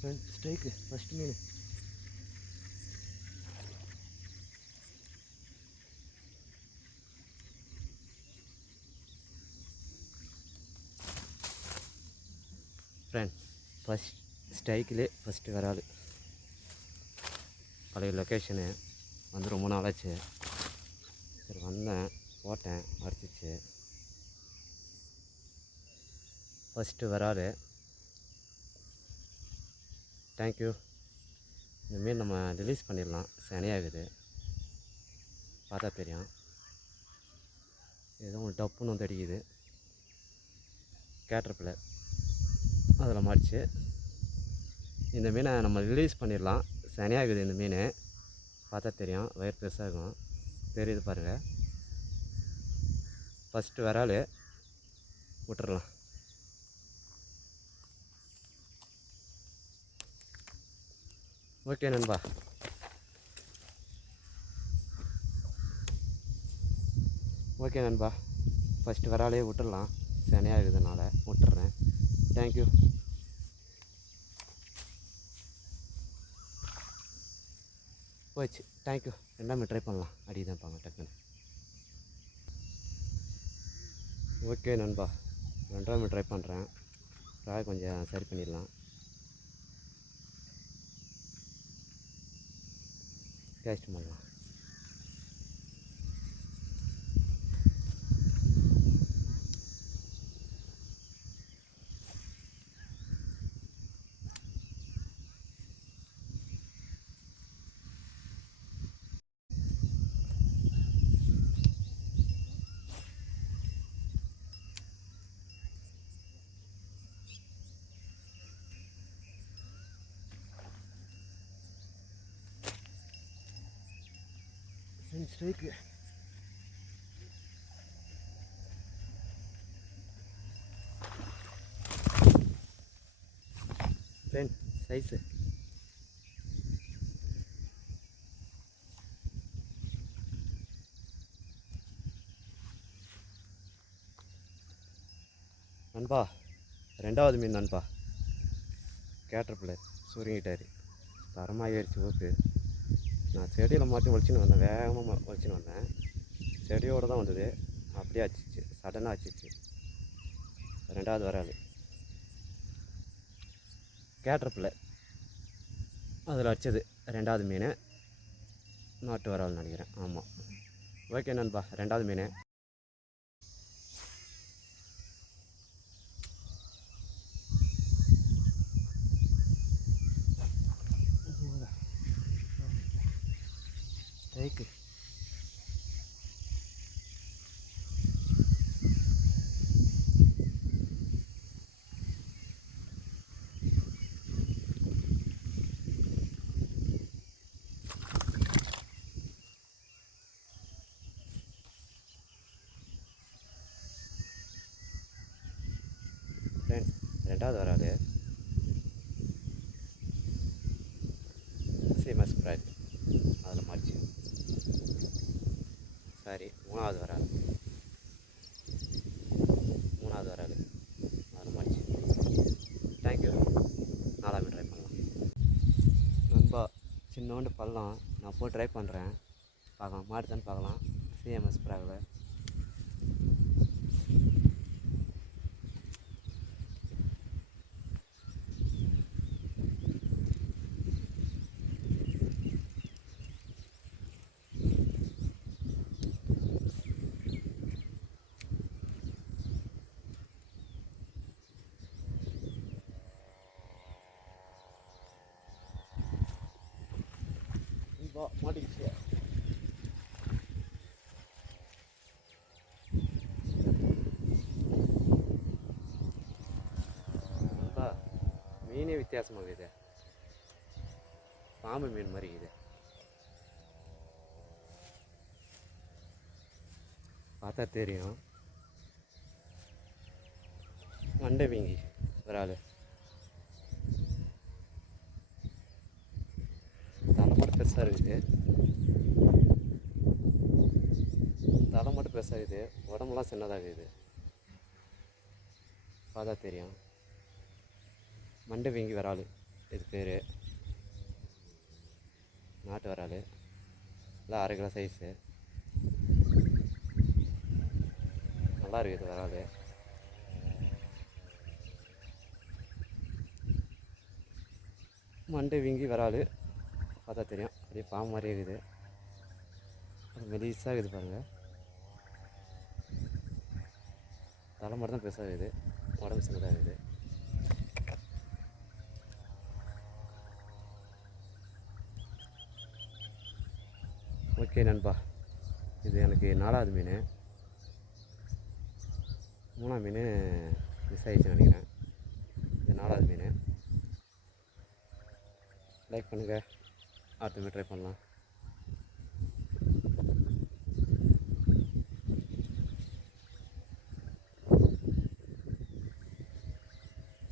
Strike first மீன். Friend first ஸ்ட்ரைக்கிலே first வராது. பழைய location வந்து ரொம்ப நாளாச்சு. சரி வந்தேன், போட்டேன், அடிச்சிச்சு. ஃபஸ்ட்டு வராது. தேங்க்யூ. இந்தமாரி நம்ம ரிலீஸ் பண்ணிடலாம். சனையாகுது, பார்த்தா தெரியும். ஏதோ ஒன்று டப்புன்னு வந்து அடிக்குது. கேட்டர்பில்லர் அதில் மாடிச்சு. இந்த மீனை நம்ம ரிலீஸ் பண்ணிடலாம். சனையாகுது இந்த மீன், பார்த்தா தெரியும். வயிறு பெருசாகும், தெரியுது பாருங்கள். ஃபஸ்ட்டு விரால் விட்டுறலாம். ஓகே நண்பா. ஓகே நண்பா, ஃபஸ்ட்டு விராலே விட்டுடலாம். சனையாகுதுனால விட்டுறேன். தேங்க்யூ. போச்சு. தேங்க்யூ. ரெண்டாமே ட்ரை பண்ணலாம். அடிதான் பாங்க டக்குன்னு. ஓகே நண்பா, ரெண்டாமே ட்ரை பண்ணுறேன். ஃப்ராய் கொஞ்சம் சரி பண்ணிடலாம். டேஸ்ட் பண்ணலாம். ஸ்ட்ரைக்கு ஃப்ரெண்ட் சைஸு நண்பா. ரெண்டாவது மீன் நண்பா. கேட்டர்பில்லர் சுருங்கிட்டார். தரமாகிடுச்சு ஓப்பு. நான் செடியில் மாட்டி ஒழிச்சின்னு வந்தேன். வேகமாக ஒழிச்சின்னு வந்தேன். செடியோடு தான் வந்தது. அப்படியே அச்சிச்சு, சடனாக அச்சிச்சு. ரெண்டாவது வராது. கேட்டர்பில்லர் அதில் வச்சது ரெண்டாவது மீன். நாட்டு வரால்னு நினைக்கிறேன். ஆமாம். ஓகே நண்பா, ரெண்டாவது மீன். ஸ்ட்ரைக்கு ஃப்ரெண்ட்ஸ், ரெண்டாவது வராது. சேமஸ் ப்ரைட் அதில் மாறிச்சு. சாரி, மூணாவது வராது. மூணாவது வராது அதில் மாறிச்சு. தேங்க்யூ. நாலாவது ட்ரை பண்ணலாம். நண்பா, சின்னோண்டு பள்ளம். நான் போய் ட்ரை பண்ணுறேன். பார்க்கலாம், மாட்டுதான்னு பார்க்கலாம். சிஎம்எஸ் ப்ராகில் மாட்டிக்கிச்சு. மீனே வித்தியாசமாக இருக்குது. பாம்பு மீன் மாதிரி இருக்குது. பார்த்தா தெரியும். மண்டை வீங்கி விரால். தலை மட்டும் பெருசாக இருக்குது. தலை மட்டும் பெருசாக இருக்குது. உடம்புலாம் சின்னதாக இருக்குது. பார்த்தா தெரியும். மண்டை வீங்கி விரால். இது பேர் நாட்டு வரால், இல்லை 1/2 கிலோ சைஸு. நல்லா இருக்குது வரால். மண்டை வீங்கி வரால் பார்த்தா தெரியும், அப்படியே பாம்பு மாதிரியே இருக்குது. மெலிசாக இருக்குது பாருங்கள். தலை மட்டும் தான் பெருசாக இருக்குது, உடம்பு சின்னதாக இருக்குது. ஓகே நண்பா, இது எனக்கு 4வது மீன். 3ஆம் மீன் மிஸ் ஆகிடுச்சுன்னு நினைக்கிறேன். இது 4வது மீன். லைக் பண்ணுங்கள், அடுத்த மீன் ட்ரை பண்ணலாம்.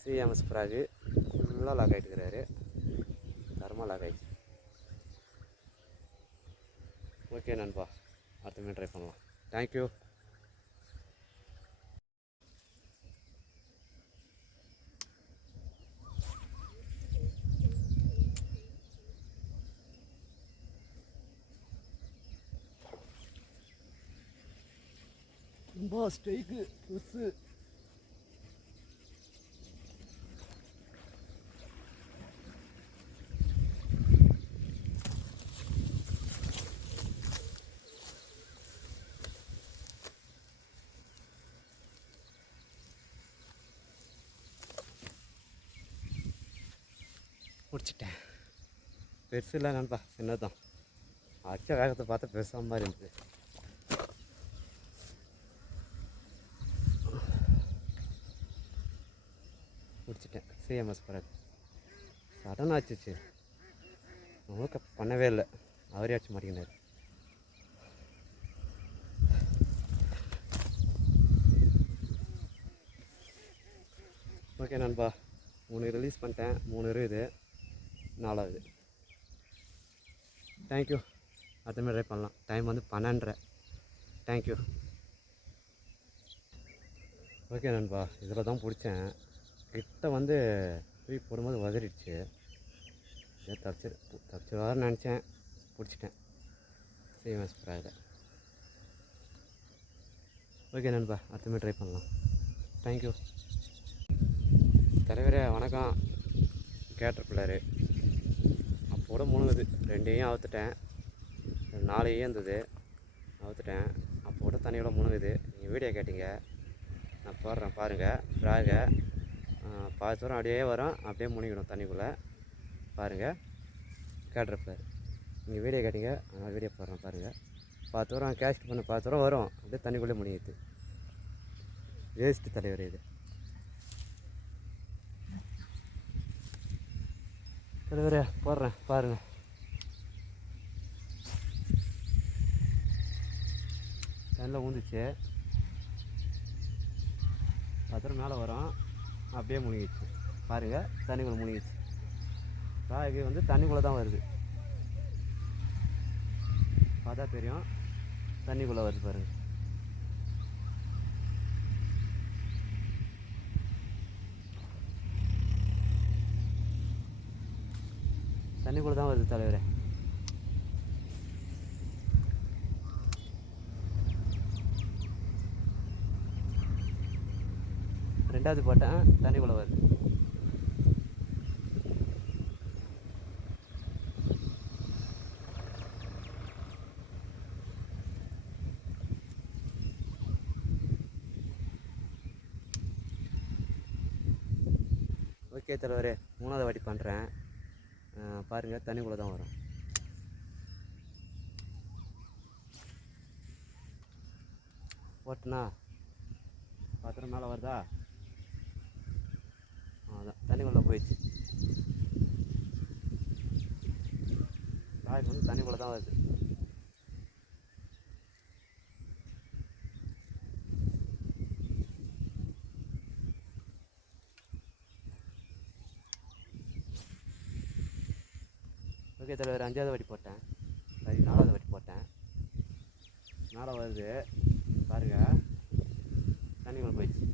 சிஎம்எஸ் ஃப்ராகு ஃபுல்லாக லாக் ஆகிட்டுருக்கிறாரு, தரமாக லாக் ஆகிடுச்சு. ஓகே நண்பா, அடுத்த மீன் ட்ரை பண்ணலாம். தேங்க்யூ. ரொம்ப ஸ்ட்ரைக்கு பெருசு. முடிச்சிட்டேன். பெருசு இல்லை நண்பா, சின்னதான். அச்ச வேகத்தை பார்த்தா பெருசாக மாதிரி இருந்துச்சு. முடிச்சிட்டேன். சிஎம்எஸ் ஃப்ராக் சடன் ஆச்சு, நமக்கு பண்ணவே இல்லை, அவரே ஆச்சு மாட்டேங்கினார். ஓகே நண்பா, 3 ரிலீஸ் பண்ணிட்டேன், 3 இருக்குது, 4வது. தேங்க்யூ. அடுத்த மாதிரி ட்ரை பண்ணலாம். டைம் வந்து 12:30. தேங்க்யூ. ஓகே நண்பா, இதில் தான் பிடிச்சேன். கிட்ட வந்து தூக்கி போடும்போது உதறிடுச்சு. இதை தப்பிச்சு வர நினச்சேன், பிடிச்சிட்டேன் சிஎம்எஸ் ஃப்ராகில். ஓகே நண்பா, அடுத்த மாதிரி ட்ரை பண்ணலாம். தேங்க்யூ. தலைவரே வணக்கம். கேட்டர்பில்லரு அப்போட முழுங்குது, 2ஐயும் அவுத்துட்டேன். 4 இருந்தது, அவுத்துட்டேன். அப்போட தண்ணியோட முழுங்குது. நீங்கள் வீடியோ கேட்டீங்க, நான் போடுறேன் பாருங்கள். ஃப்ராகை பாதி தூரம் அப்படியே வரும், அப்படியே முழுங்கிடும் தண்ணிக்குள்ளே. பாருங்கள், கேட்டர்பில்லர். நீங்கள் வீடியோ கேட்டீங்க, நான் வீடியோ போடுறேன் பாருங்கள். பாதி தூரம் கேஸ்ட் பண்ண பாதி தூரம் வரும், அப்படியே தண்ணிக்குள்ளே முழுங்கிது. வேஸ்ட்டு தலைவர் இது. தலைவரே போடுறேன் பாருங்கள். தண்ணியில் ஊந்துச்சு, பத்திரம் மேலே வரும், அப்படியே முழுங்கிடுச்சு. பாருங்கள், தண்ணிக்குள்ளே முழுங்கிடுச்சு. ஃப்ராகு வந்து தண்ணிக்குள்ளே தான் வருது, பார்த்தா தெரியும், தண்ணிக்குள்ளே வருது பாருங்கள். தண்ணிக்குள்ளே தான் வருது தலைவரே. ரெண்டாவது போட்டேன், தண்ணிக்குள்ளே வருது. ஓகே தலைவரே, 3வது வாட்டி பண்ணுறேன் பாருங்கள், தண்ணிக்குள்ளே தான் வரும். போட்டுனா பாத்திரம் மேலே வருதா, அதான் தண்ணிக்குள்ளே போயிடுச்சு. ஃப்ராக் வந்து தண்ணிக்குள்ளே தான் வருது. ஓகே தலைவர், 5வது வாட்டி போட்டேன், சரி 4வது வாட்டி போட்டேன். மேலே வருது பாருங்கள், தண்ணிக்குள்ளே போயிடுச்சு.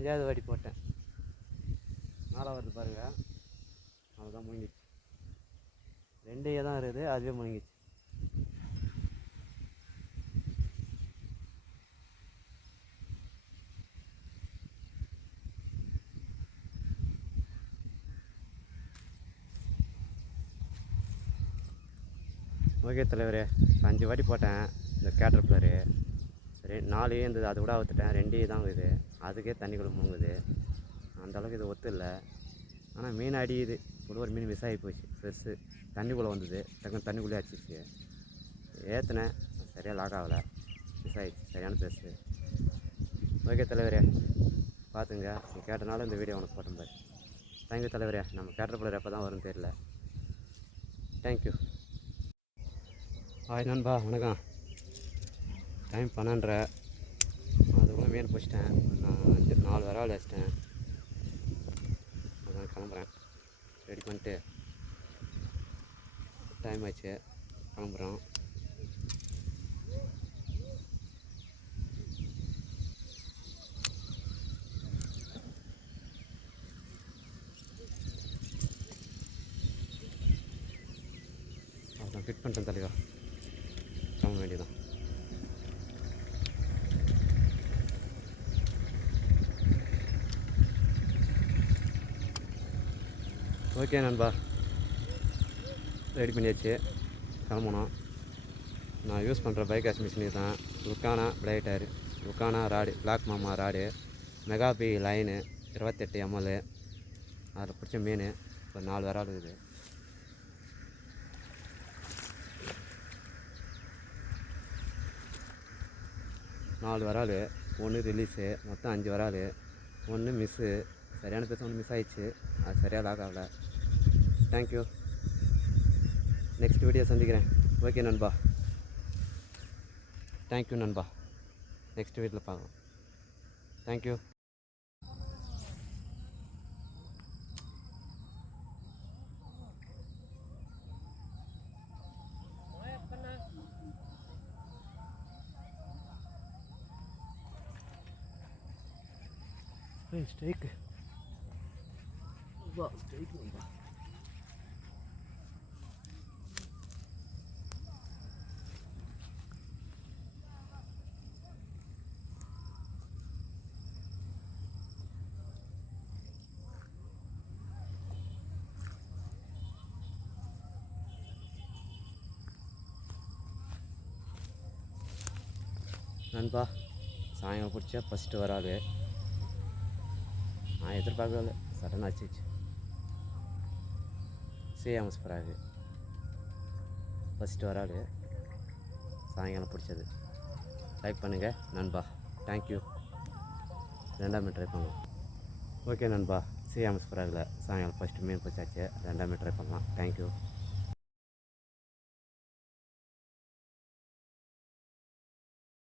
அஞ்சாவது வாட்டி போட்டேன். மேலே வருது பாருங்கள், அதுதான் முழுங்கிச்சு. 2 தான் இருக்குது, அதுவே முழுங்கிச்சு. ஓகே தலைவரே, 5 வாட்டி போட்டேன் இந்த கேட்டர்பில்லரு. சரி 4 இருந்தது, அது கூட அவுத்துட்டேன். 2 தான் இருக்குது, அதுக்கே தண்ணிக்குள்ளே மூங்குது. அந்தளவுக்கு இது ஒத்து இல்லை. ஆனால் மீன் அடியுது. ஒரு மீன் மிஸ் ஆகி போச்சு, பெருசு. தண்ணிக்குள்ளே வந்தது, டக்குன்னு தண்ணிக்குள்ளே அடிச்சிச்சு. ஏற்றினேன், சரியாக லாக் ஆகலை, மிஸ் ஆகிடுச்சு. சரியான பெருசு. ஓகே தலைவரே, பார்த்துங்க. நீ கேட்டனால இந்த வீடியோ உனக்கு போட்டேன் பாரு. தேங்க்யூ தலைவரே. நம்ம கேட்டர்பில்லர் எப்போ தான் வரும்னு தெரியல. தேங்க்யூ. ஹாய் நண்பா, வணக்கம். டைம் 12:30. அதுக்குள்ளே மீன் பிடிச்சிட்டேன். நான் 4 விரால் வச்சிட்டேன். அதான் கிளம்புறேன். ரெடி பண்ணிட்டு டைம் ஆச்சு, கிளம்புறோம். அதான் ஃபிட் பண்ணிட்டேன் தலைவா, கிளம்ப வேண்டியதான். ஓகே நண்பா, ரெடி பண்ணியாச்சு, கிளம்பணும். நான் யூஸ் பண்ணுற பைக் வாஷ் மிஷினு தான். லுக்கானா பிளேட் டயரு, லுக்கானா ராடு, பிளாக் மாமா ராடு, மெகாபி லைனு 28 ml. அதில் பிடிச்ச மீன் இப்போ 4 விரால் இருக்குது. நாலு விரால், 1 ரிலீஸு, மொத்தம் 5 விரால். 1 மிஸ்ஸு, சரியான பேச 1 மிஸ் ஆகிடுச்சு. அது சரியாக லாக் ஆகலை. தேங்க்யூ. நெக்ஸ்ட் வீடியோ சந்திக்கிறேன். ஓகே நண்பா, தேங்க்யூ நண்பா. நெக்ஸ்ட் வீட்டில் பார்க்கலாம். தேங்க்யூ. ஸ்ட்ரைக்கு ஸ்ட்ரைக்கு நண்பா. நண்பா, சாயங்காலம் பிடிச்சா ஃபஸ்ட்டு வராது. நான் எதிர்பார்க்கல, சடன் ஆச்சிச்சு. சேம் ஸ்ப்ராகு ஃபஸ்ட்டு வராது, சாயங்காலம் பிடிச்சது. லைக் பண்ணுங்கள் நண்பா. தேங்க்யூ. 2ஆம் ட்ரை பண்ணலாம். ஓகே நண்பா, சேம் ஸ்ப்ராகில் சாயங்காலம் ஃபஸ்ட்டு மீன் பிடிச்சாச்சு. 2ஆம் ட்ரை பண்ணலாம். தேங்க்யூ.